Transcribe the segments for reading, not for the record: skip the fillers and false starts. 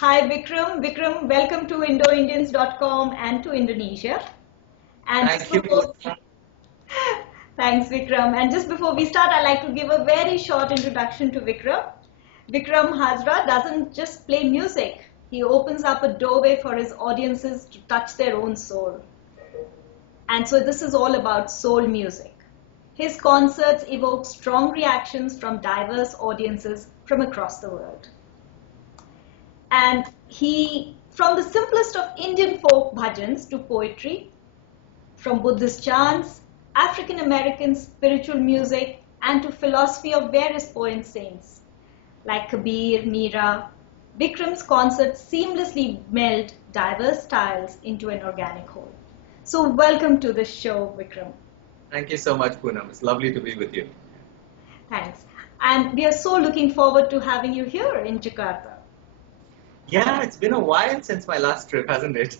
Hi Vikram. Vikram, welcome to IndoIndians.com and to Indonesia. And Thank you. thanks Vikram. And just before we start, I'd like to give a very short introduction to Vikram. Vikram Hazra doesn't just play music. He opens up a doorway for his audiences to touch their own soul. And so this is all about soul music. His concerts evoke strong reactions from diverse audiences from across the world. And from the simplest of Indian folk bhajans to poetry, from Buddhist chants, African American spiritual music, and to philosophy of various poet saints like Kabir, Meera, Vikram's concerts seamlessly meld diverse styles into an organic whole. So welcome to the show, Vikram. Thank you so much, Poonam. It's lovely to be with you. Thanks. And we are so looking forward to having you here in Jakarta. Yeah, it's been a while since my last trip, hasn't it?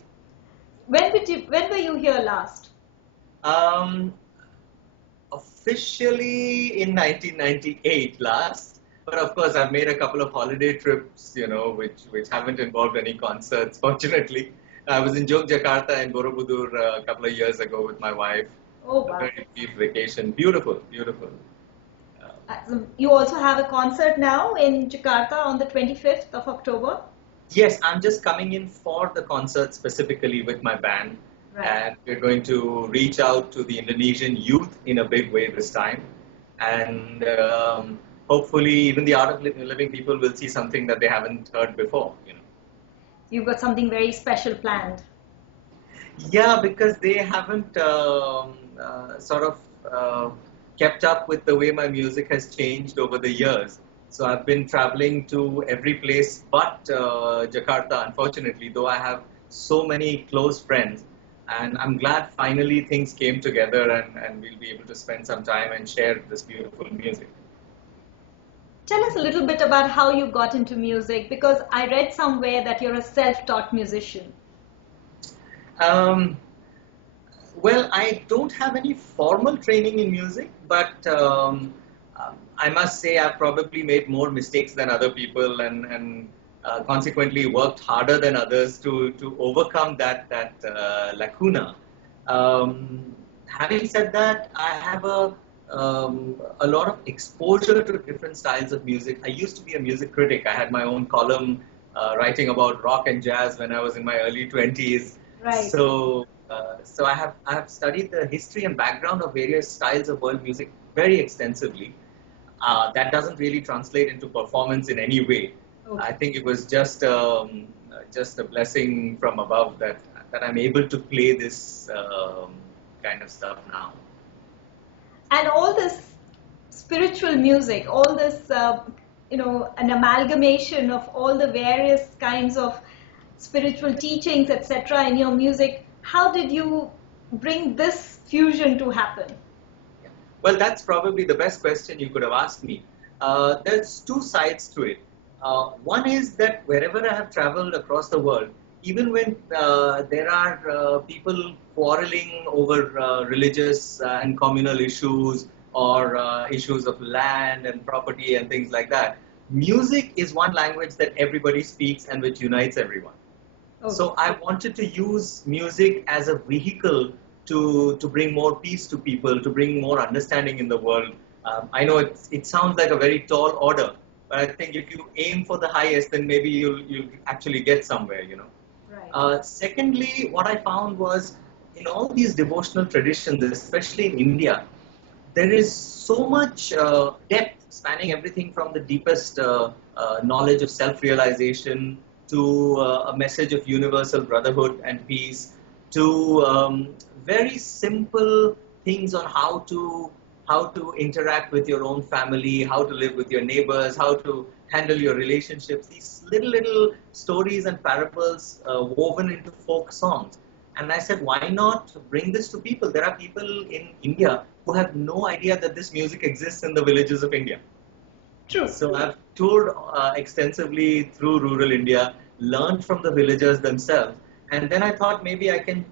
When were you here last? Officially in 1998 last, but of course I've made a couple of holiday trips, which haven't involved any concerts, fortunately. I was in Yogyakarta and Borobudur a couple of years ago with my wife. Oh, wow. A very brief vacation. Beautiful, beautiful. You also have a concert now in Jakarta on the 25th of October? Yes, I'm just coming in for the concert specifically with my band. Right. And we're going to reach out to the Indonesian youth in a big way this time. And hopefully even the out of living people will see something that they haven't heard before. You've got something very special planned. Yeah, because they haven't kept up with the way my music has changed over the years. So I've been traveling to every place but Jakarta, unfortunately, though I have so many close friends. And I'm glad finally things came together and we'll be able to spend some time and share this beautiful music. Tell us a little bit about how you got into music, because I read somewhere that you're a self-taught musician. Well, I don't have any formal training in music, but I must say I've probably made more mistakes than other people and consequently worked harder than others to overcome that lacuna. Having said that, I have a lot of exposure to different styles of music. I used to be a music critic. I had my own column writing about rock and jazz when I was in my early 20s. Right. So I have studied the history and background of various styles of world music very extensively. That doesn't really translate into performance in any way. Okay. I think it was just a blessing from above that I'm able to play this kind of stuff now. And all this spiritual music, all this, an amalgamation of all the various kinds of spiritual teachings, etc. in your music, how did you bring this fusion to happen? Well, that's probably the best question you could have asked me. There's two sides to it. One is that wherever I have traveled across the world, even when there are people quarreling over religious and communal issues or issues of land and property and things like that, music is one language that everybody speaks and which unites everyone. Okay. So I wanted to use music as a vehicle to bring more peace to people, to bring more understanding in the world. I know it sounds like a very tall order, but I think if you aim for the highest, then maybe you'll actually get somewhere, Right. Secondly, what I found was in all these devotional traditions, especially in India, there is so much depth spanning everything from the deepest knowledge of self-realization to a message of universal brotherhood and peace, to very simple things on how to interact with your own family, how to live with your neighbors, how to handle your relationships. These little stories and parables woven into folk songs. And I said, why not bring this to people? There are people in India who have no idea that this music exists in the villages of India. True. So I've toured extensively through rural India, learned from the villagers themselves, and then I thought maybe I can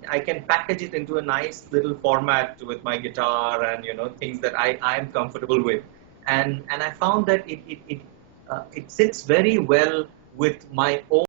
package it into a nice little format with my guitar and things that I am comfortable with, and I found that it sits very well with my own